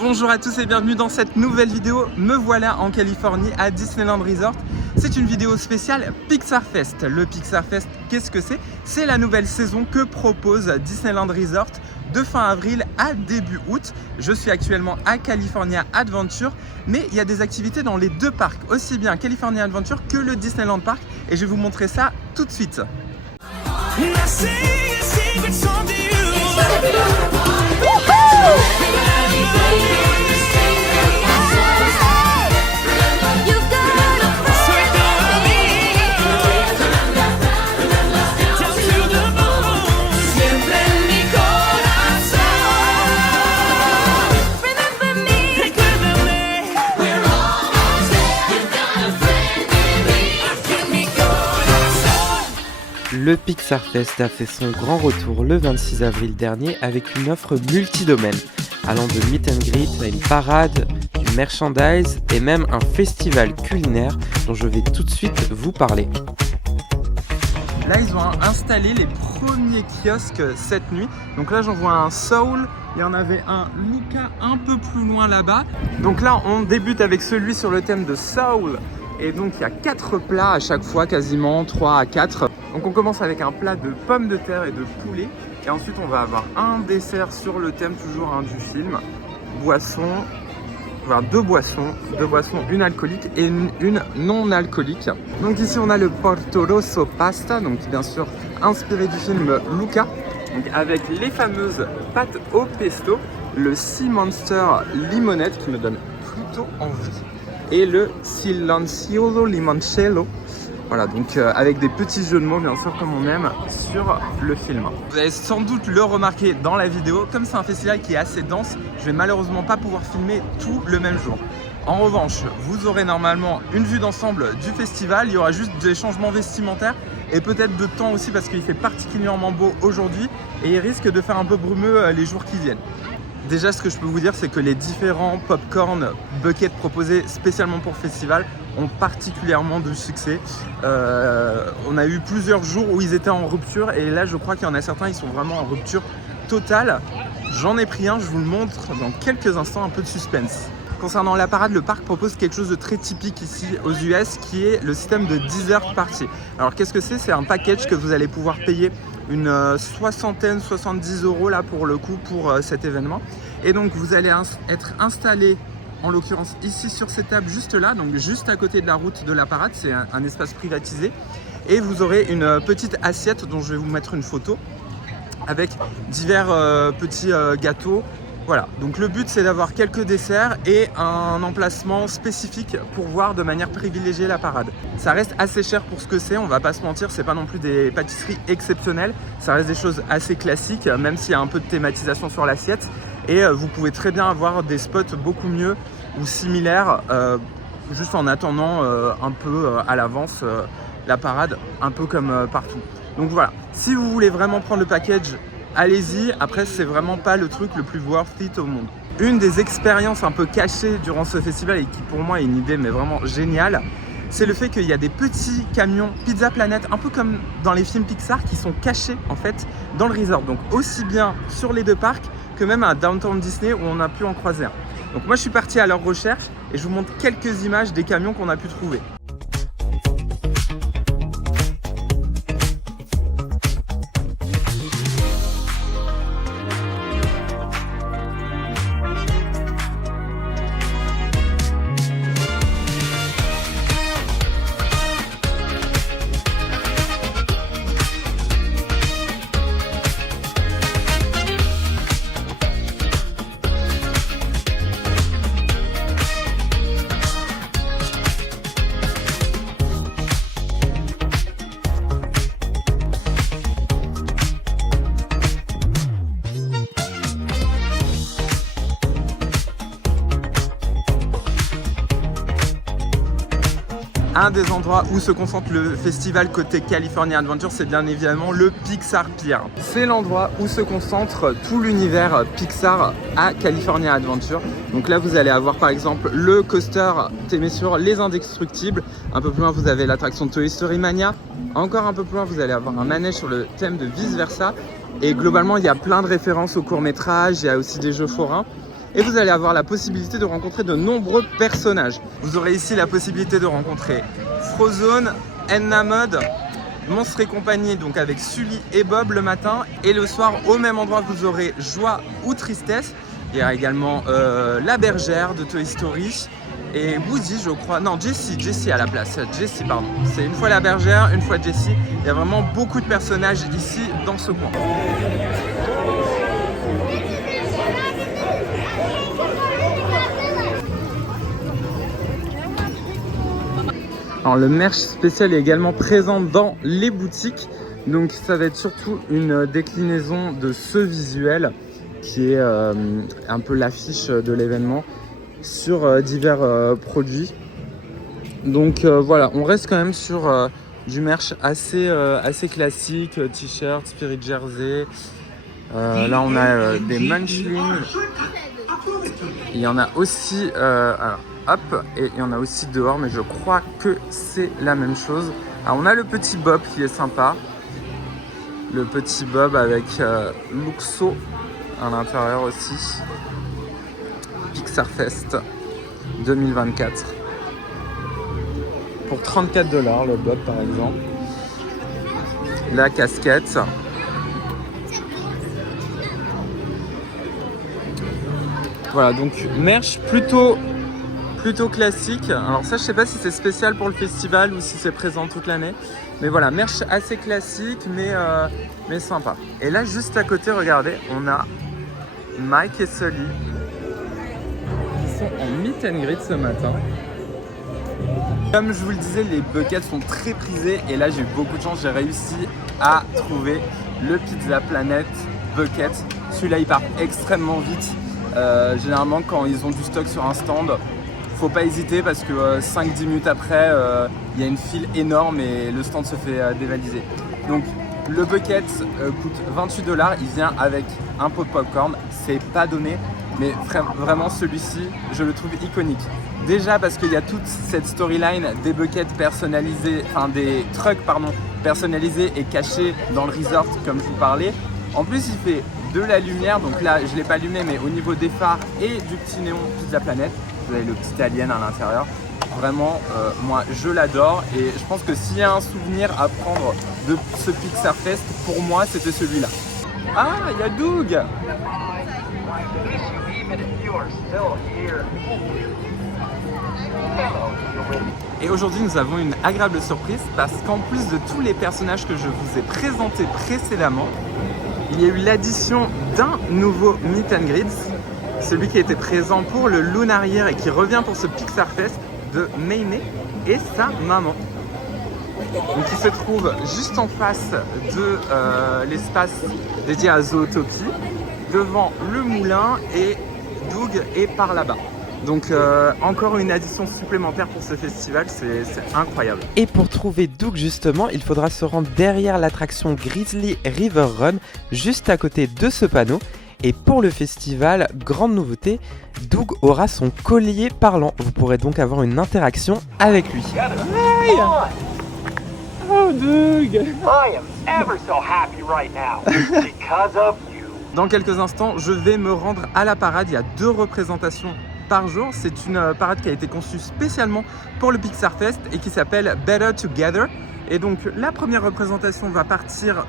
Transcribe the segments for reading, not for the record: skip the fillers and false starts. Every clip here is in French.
Bonjour à tous et bienvenue dans cette nouvelle vidéo. Me voilà en Californie à Disneyland Resort. C'est une vidéo spéciale Pixar Fest. Le Pixar Fest, qu'est-ce que c'est? C'est la nouvelle saison que propose Disneyland Resort de fin avril à début août. Je suis actuellement à California Adventure, mais il y a des activités dans les deux parcs, aussi bien California Adventure que le Disneyland Park, et je vais vous montrer ça tout de suite. Le Pixar Fest a fait son grand retour le 26 avril dernier avec une offre multidomaine, allant de meet and greet à une parade, du merchandise et même un festival culinaire dont je vais tout de suite vous parler. Là, ils ont installé les premiers kiosques cette nuit. Donc là, j'en vois un Soul, il y en avait un Luca un peu plus loin là-bas. Donc là, on débute avec celui sur le thème de Soul. Et donc, il y a 4 plats à chaque fois, quasiment 3 à 4. Donc on commence avec un plat de pommes de terre et de poulet. Et ensuite, on va avoir un dessert sur le thème toujours du film. Boisson, enfin deux boissons, une alcoolique et une non alcoolique. Donc ici, on a le Porto Rosso Pasta, donc bien sûr inspiré du film Luca. Donc avec les fameuses pâtes au pesto, le Sea Monster Limonette qui me donne plutôt envie. Et le Silencioso Limoncello. Voilà, donc avec des petits jeux de mots, bien sûr, comme on aime sur le film. Vous allez sans doute le remarquer dans la vidéo, comme c'est un festival qui est assez dense, je vais malheureusement pas pouvoir filmer tout le même jour. En revanche, vous aurez normalement une vue d'ensemble du festival, il y aura juste des changements vestimentaires et peut-être de temps aussi parce qu'il fait particulièrement beau aujourd'hui et il risque de faire un peu brumeux les jours qui viennent. Déjà, ce que je peux vous dire, c'est que les différents popcorn buckets proposés spécialement pour le festival ont particulièrement de succès. On a eu plusieurs jours où ils étaient en rupture et là, je crois qu'il y en a certains, ils sont vraiment en rupture totale. J'en ai pris un, je vous le montre dans quelques instants, un peu de suspense. Concernant la parade, le parc propose quelque chose de très typique ici aux US qui est le système de dessert party. Alors qu'est-ce que c'est? C'est un package que vous allez pouvoir payer une soixantaine, 70 € là pour le coup pour cet événement. Et donc vous allez être installé en l'occurrence ici sur cette table juste là, donc juste à côté de la route de la parade, c'est un espace privatisé. Et vous aurez une petite assiette dont je vais vous mettre une photo avec divers petits gâteaux. Voilà, donc le but c'est d'avoir quelques desserts et un emplacement spécifique pour voir de manière privilégiée la parade. Ça reste assez cher pour ce que c'est, on va pas se mentir, c'est pas non plus des pâtisseries exceptionnelles, ça reste des choses assez classiques, même s'il y a un peu de thématisation sur l'assiette. Et vous pouvez très bien avoir des spots beaucoup mieux ou similaires, juste en attendant un peu à l'avance la parade, un peu comme partout. Donc voilà, si vous voulez vraiment prendre le package, allez-y, après c'est vraiment pas le truc le plus worth it au monde. Une des expériences un peu cachées durant ce festival et qui pour moi est une idée mais vraiment géniale, c'est le fait qu'il y a des petits camions Pizza Planet, un peu comme dans les films Pixar, qui sont cachés en fait dans le resort. Donc aussi bien sur les deux parcs que même à Downtown Disney où on a pu en croiser un. Donc moi je suis parti à leur recherche et je vous montre quelques images des camions qu'on a pu trouver. Un des endroits où se concentre le festival côté California Adventure, c'est bien évidemment le Pixar Pier. C'est l'endroit où se concentre tout l'univers Pixar à California Adventure. Donc là, vous allez avoir par exemple le coaster thémé sur les Indestructibles. Un peu plus loin, vous avez l'attraction Toy Story Mania. Encore un peu plus loin, vous allez avoir un manège sur le thème de Vice Versa. Et globalement, il y a plein de références au court-métrage, il y a aussi des jeux forains. et vous allez avoir la possibilité de rencontrer de nombreux personnages. Vous aurez ici la possibilité de rencontrer Frozone, Enna Mode, Monstres et compagnie, donc avec Sully et Bob le matin, et le soir au même endroit vous aurez Joie ou Tristesse. Il y a également la bergère de Toy Story et Woody, je crois, non, Jessie à la place, Jessie pardon, c'est une fois la bergère, une fois Jessie. Il y a vraiment beaucoup de personnages ici dans ce coin. Alors le merch spécial est également présent dans les boutiques, donc ça va être surtout une déclinaison de ce visuel qui est un peu l'affiche de l'événement sur divers produits. Donc voilà, on reste quand même sur du merch assez classique, t-shirt, spirit jersey. Là on a des munchlings. Il y en a aussi, alors hop, et il y en a aussi dehors, mais je crois que c'est la même chose. Alors on a le petit Bob qui est sympa. Le petit Bob avec Luxo à l'intérieur aussi. Pixar Fest 2024. Pour 34 $, le Bob par exemple. La casquette. Voilà, donc merch plutôt classique. Alors ça, je sais pas si c'est spécial pour le festival ou si c'est présent toute l'année. Mais voilà, merch assez classique, mais sympa. Et là, juste à côté, regardez, on a Mike et Sully. Ils sont en meet and greet ce matin. Comme je vous le disais, les buckets sont très prisés. Et là, j'ai eu beaucoup de chance. J'ai réussi à trouver le Pizza Planet bucket. Celui-là, il part extrêmement vite. Généralement, quand ils ont du stock sur un stand, faut pas hésiter parce que 5-10 minutes après, il y a une file énorme et le stand se fait dévaliser. Donc le bucket coûte 28 $, il vient avec un pot de popcorn, c'est pas donné, mais vraiment celui-ci, je le trouve iconique. Déjà parce qu'il y a toute cette storyline des buckets personnalisés, enfin des trucks pardon, personnalisés et cachés dans le resort comme je vous parlais. En plus il fait de la lumière, donc là je l'ai pas allumé, mais au niveau des phares et du petit néon Pizza Planet, vous avez le petit alien à l'intérieur. Vraiment, moi je l'adore et je pense que s'il y a un souvenir à prendre de ce Pixar Fest, pour moi c'était celui-là. Ah, il y a Doug! Et aujourd'hui nous avons une agréable surprise parce qu'en plus de tous les personnages que je vous ai présentés précédemment, il y a eu l'addition d'un nouveau meet and greet, celui qui était présent pour le Lunar Year et qui revient pour ce Pixar Fest, de Maymay et sa maman. Donc il se trouve juste en face de l'espace dédié à Zootopie, devant le moulin, et Doug est par là-bas. Donc encore une addition supplémentaire pour ce festival, c'est incroyable. Et pour trouver Doug justement, il faudra se rendre derrière l'attraction Grizzly River Run, juste à côté de ce panneau. Et pour le festival, grande nouveauté, Doug aura son collier parlant. Vous pourrez donc avoir une interaction avec lui. Hey! Oh Doug! I am ever so happy right now because of you. Dans quelques instants, je vais me rendre à la parade. Il y a 2 représentations par jour. C'est une parade qui a été conçue spécialement pour le Pixar Fest et qui s'appelle Better Together. Et donc la première représentation va partir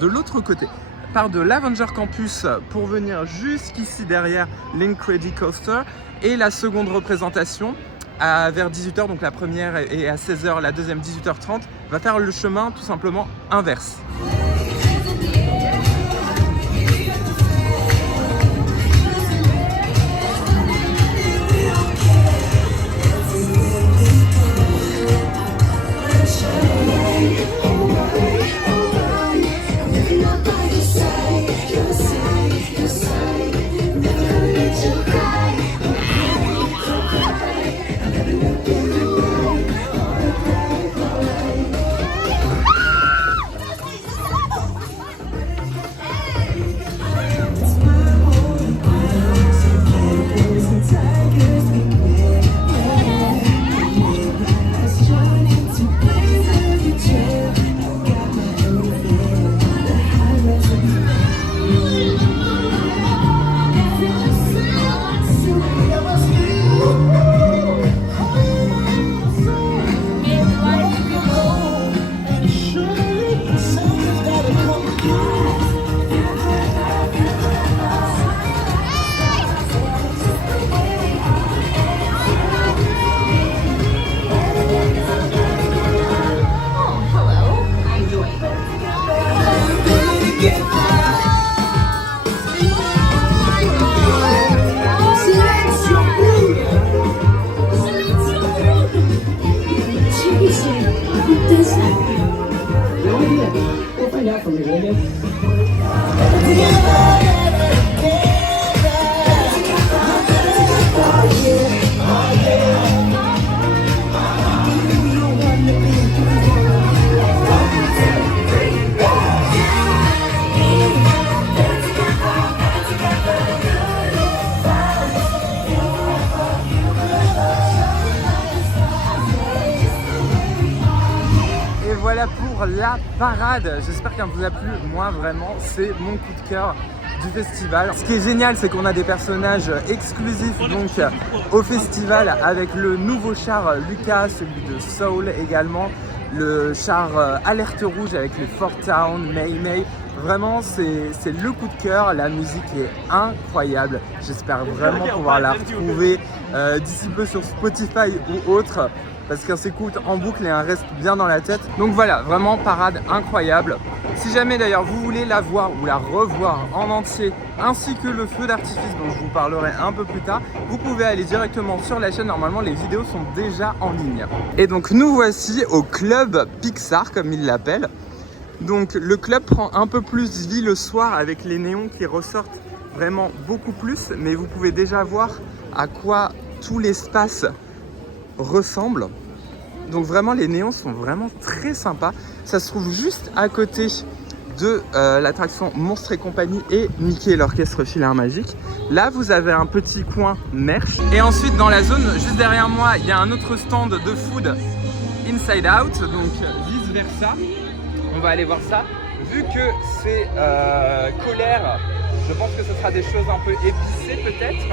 de l'autre côté, part de l'Avenger Campus pour venir jusqu'ici derrière l'Incredicoaster. Et la seconde représentation vers 18h, donc la première est à 16h, la deuxième 18h30, va faire le chemin tout simplement inverse. voilà pour la parade. J'espère qu'elle vous a plu. Moi, vraiment, c'est mon coup de cœur du festival. Ce qui est génial, c'est qu'on a des personnages exclusifs donc au festival avec le nouveau char Lucas, celui de Soul également, le char Alerte Rouge avec les Fort Town, Mei Mei. Vraiment, c'est le coup de cœur. La musique est incroyable. J'espère vraiment pouvoir la retrouver d'ici peu sur Spotify ou autre, parce qu'elle s'écoute en boucle et elle reste bien dans la tête. Donc voilà, vraiment parade incroyable. Si jamais d'ailleurs vous voulez la voir ou la revoir en entier, ainsi que le feu d'artifice dont je vous parlerai un peu plus tard, vous pouvez aller directement sur la chaîne. Normalement, les vidéos sont déjà en ligne. Et donc nous voici au club Pixar, comme ils l'appellent. Donc le club prend un peu plus vie le soir avec les néons qui ressortent vraiment beaucoup plus, mais vous pouvez déjà voir à quoi tout l'espace ressemble. Donc vraiment les néons sont vraiment très sympas. Ça se trouve juste à côté de l'attraction Monstres et compagnie et Mickey et l'orchestre filaire magique. Là vous avez un petit coin merch. Et ensuite dans la zone juste derrière moi, il y a un autre stand de food Inside Out, donc vice versa. On va aller voir ça. Vu que c'est colère, je pense que ce sera des choses un peu épicées peut-être.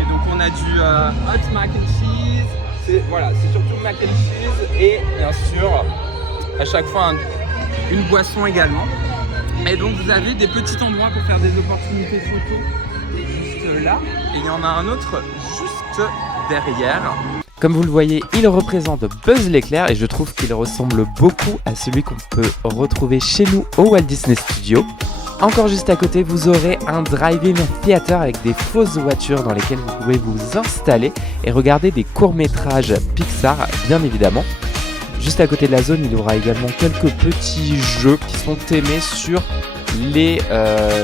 Et donc on a du hot mac and cheese. Voilà, c'est surtout mac and cheese et bien sûr à chaque fois une boisson également. Et donc vous avez des petits endroits pour faire des opportunités photos juste là. Et il y en a un autre juste derrière. Comme vous le voyez, il représente Buzz l'éclair et je trouve qu'il ressemble beaucoup à celui qu'on peut retrouver chez nous au Walt Disney Studios. Encore juste à côté, vous aurez un drive-in theater avec des fausses voitures dans lesquelles vous pouvez vous installer et regarder des courts-métrages Pixar, bien évidemment. Juste à côté de la zone, il y aura également quelques petits jeux qui sont aimés sur les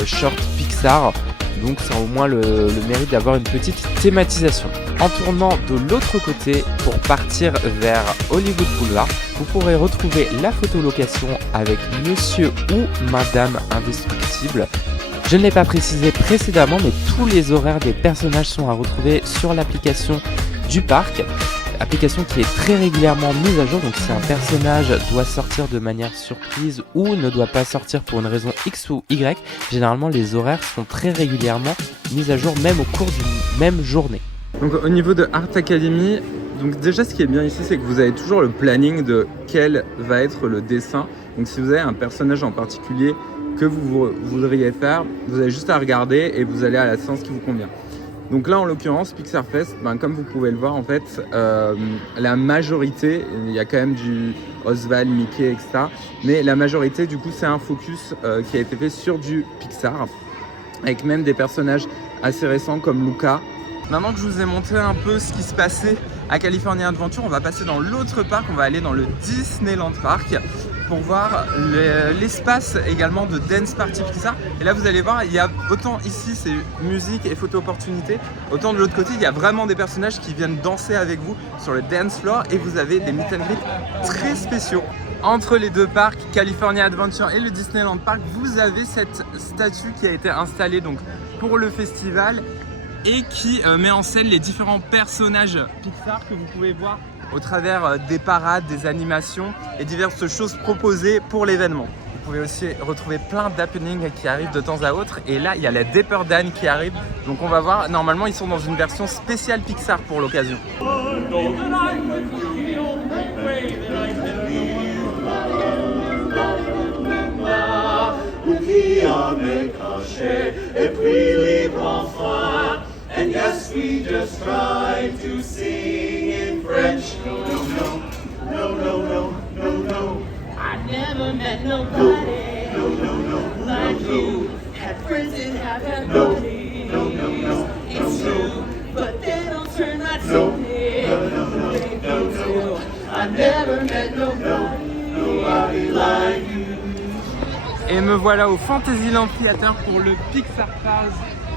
shorts Pixar. Donc ça a au moins le mérite d'avoir une petite thématisation. En tournant de l'autre côté pour partir vers Hollywood Boulevard, vous pourrez retrouver la photolocation avec Monsieur ou Madame Indestructible. Je ne l'ai pas précisé précédemment, mais tous les horaires des personnages sont à retrouver sur l'application du parc. Application qui est très régulièrement mise à jour, donc si un personnage doit sortir de manière surprise ou ne doit pas sortir pour une raison X ou Y, généralement les horaires sont très régulièrement mis à jour même au cours d'une même journée. Donc au niveau de Art Academy, donc déjà ce qui est bien ici, c'est que vous avez toujours le planning de quel va être le dessin. Donc si vous avez un personnage en particulier que vous voudriez faire, vous avez juste à regarder et vous allez à la séance qui vous convient. Donc là en l'occurrence Pixar Fest, comme vous pouvez le voir en fait, la majorité, il y a quand même du Oswald, Mickey, etc. Mais la majorité du coup c'est un focus qui a été fait sur du Pixar, avec même des personnages assez récents comme Luca. Maintenant que je vous ai montré un peu ce qui se passait à California Adventure, on va passer dans l'autre parc, on va aller dans le Disneyland Park pour voir l'espace également de Dance Party Pixar. Et là vous allez voir, il y a autant ici c'est musique et photo opportunité, autant de l'autre côté il y a vraiment des personnages qui viennent danser avec vous sur le dance floor et vous avez des meet and greet très spéciaux. Entre les deux parcs, California Adventure et le Disneyland Park, vous avez cette statue qui a été installée donc pour le festival et qui met en scène les différents personnages Pixar que vous pouvez voir au travers des parades, des animations et diverses choses proposées pour l'événement. Vous pouvez aussi retrouver plein d'happenings qui arrivent de temps à autre. Et là, il y a la Dapper Dan qui arrive. Donc on va voir, normalement ils sont dans une version spéciale Pixar pour l'occasion. And yes, we just tried to sing in French. No, no, no, no, no, no, no. I never met nobody like you. Had friends that have had money. It's true, but they don't turn that silly. No. I never met nobody like you. Et me voilà au Fantasyland Theater pour le Pixar Pals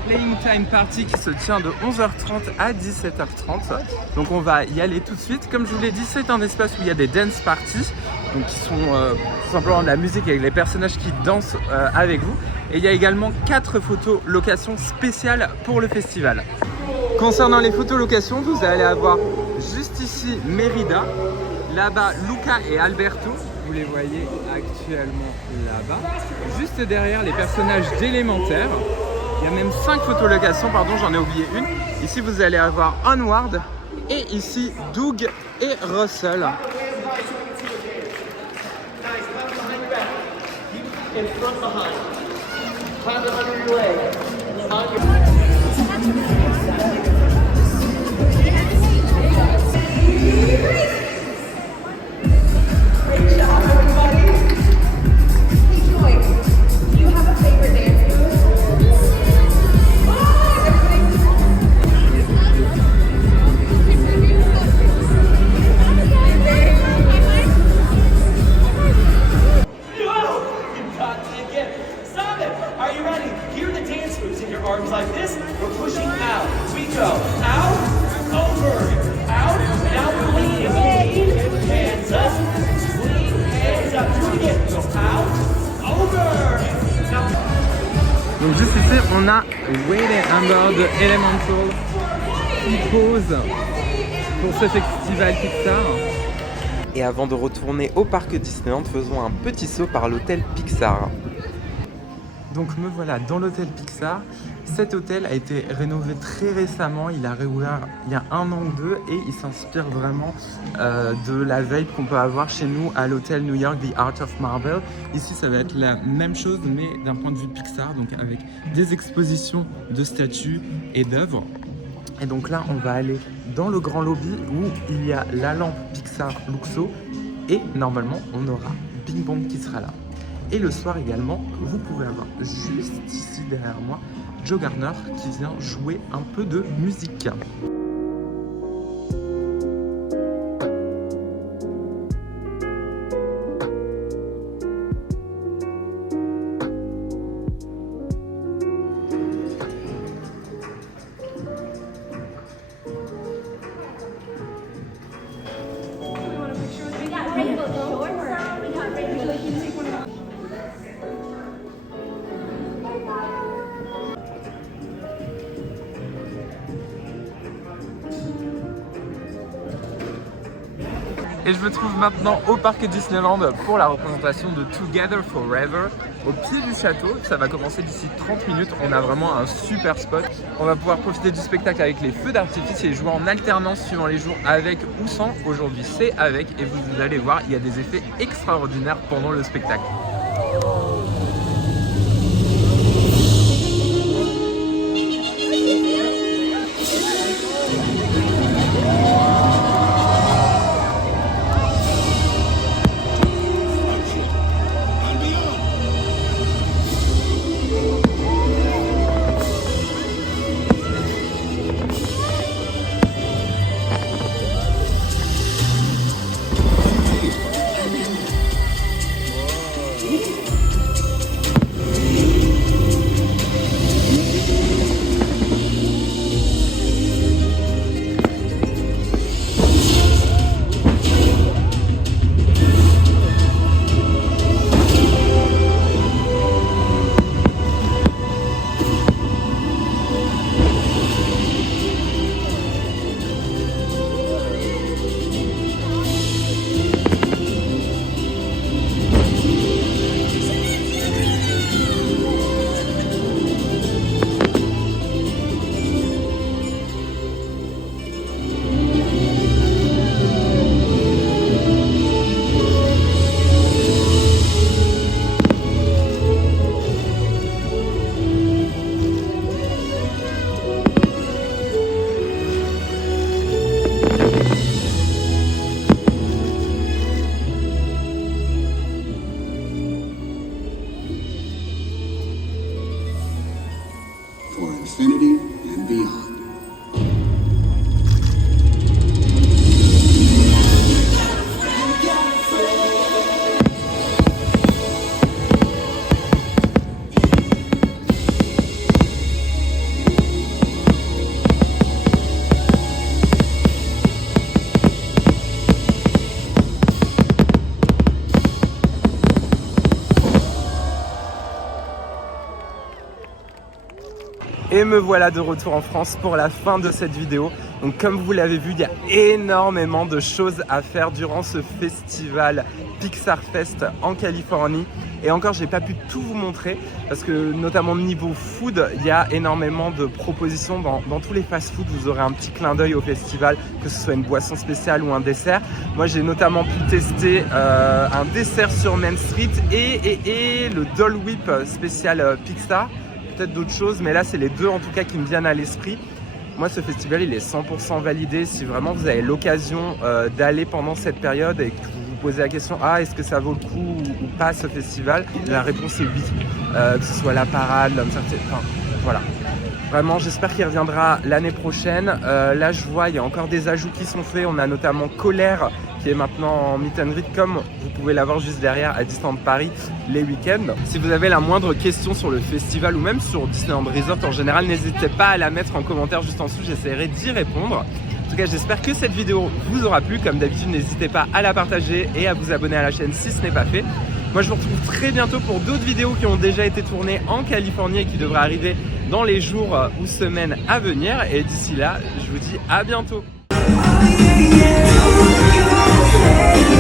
Playing Time Party qui se tient de 11h30 à 17h30. Donc on va y aller tout de suite. Comme je vous l'ai dit, c'est un espace où il y a des dance parties, donc qui sont tout simplement de la musique avec les personnages qui dansent avec vous. Et il y a également 4 photos locations spéciales pour le festival. Concernant les photos locations, vous allez avoir juste ici Mérida, là-bas Luca et Alberto, Vous les voyez actuellement là-bas. Juste derrière les personnages d'Élémentaire. Il y a même 5 photolocations, pardon, j'en ai oublié une. Ici, vous allez avoir Onward et ici Doug et Russell. Arms like this, we're pushing out. We go out, over, out, now we're leaning. Hands up, lean, hands up. Do it again. Go out, over. Now. Donc juste ici, on a Wade et Amber de Elemental qui posent pour ce festival Pixar. Et avant de retourner au parc Disneyland, faisons un petit saut par l'hôtel Pixar. Donc me voilà dans l'hôtel Pixar. Cet hôtel a été rénové très récemment, il a réouvert il y a 1 an ou 2 et il s'inspire vraiment de la vibe qu'on peut avoir chez nous à l'hôtel New York The Art of Marvel. Ici ça va être la même chose mais d'un point de vue Pixar, donc avec des expositions de statues et d'œuvres. Et donc là on va aller dans le grand lobby où il y a la lampe Pixar Luxo et normalement on aura Bing Bong qui sera là. Et le soir également, vous pouvez avoir juste ici derrière moi Joe Gardner qui vient jouer un peu de musique. Et je me trouve maintenant au parc Disneyland pour la représentation de Together Forever au pied du château. Ça va commencer d'ici 30 minutes. On a vraiment un super spot. On va pouvoir profiter du spectacle avec les feux d'artifice et jouer en alternance suivant les jours avec ou sans. Aujourd'hui c'est avec et vous allez voir, il y a des effets extraordinaires pendant le spectacle. Et me voilà de retour en France pour la fin de cette vidéo. Donc comme vous l'avez vu, il y a énormément de choses à faire durant ce festival Pixar Fest en Californie. Et encore, j'ai pas pu tout vous montrer parce que notamment niveau food, il y a énormément de propositions dans tous les fast-food. Vous aurez un petit clin d'œil au festival, que ce soit une boisson spéciale ou un dessert. Moi, j'ai notamment pu tester un dessert sur Main Street et le Dole Whip spécial Pixar. Peut-être d'autres choses, mais là, c'est les deux en tout cas qui me viennent à l'esprit. Moi, ce festival, il est 100% validé. Si vraiment vous avez l'occasion d'aller pendant cette période et que vous vous posez la question, est-ce que ça vaut le coup ou pas ce festival? La réponse est oui. Que ce soit la parade, l'homme sorcier, enfin, voilà. Vraiment, j'espère qu'il reviendra l'année prochaine. Là, je vois, il y a encore des ajouts qui sont faits. On a notamment Colère qui est maintenant en meet and greet, comme vous pouvez l'avoir juste derrière à Disneyland Paris les week-ends. Si vous avez la moindre question sur le festival ou même sur Disneyland Resort en général, n'hésitez pas à la mettre en commentaire juste en dessous, j'essaierai d'y répondre. En tout cas, j'espère que cette vidéo vous aura plu. Comme d'habitude, n'hésitez pas à la partager et à vous abonner à la chaîne si ce n'est pas fait. Moi, je vous retrouve très bientôt pour d'autres vidéos qui ont déjà été tournées en Californie et qui devraient arriver dans les jours ou semaines à venir. Et d'ici là, je vous dis à bientôt. Yeah.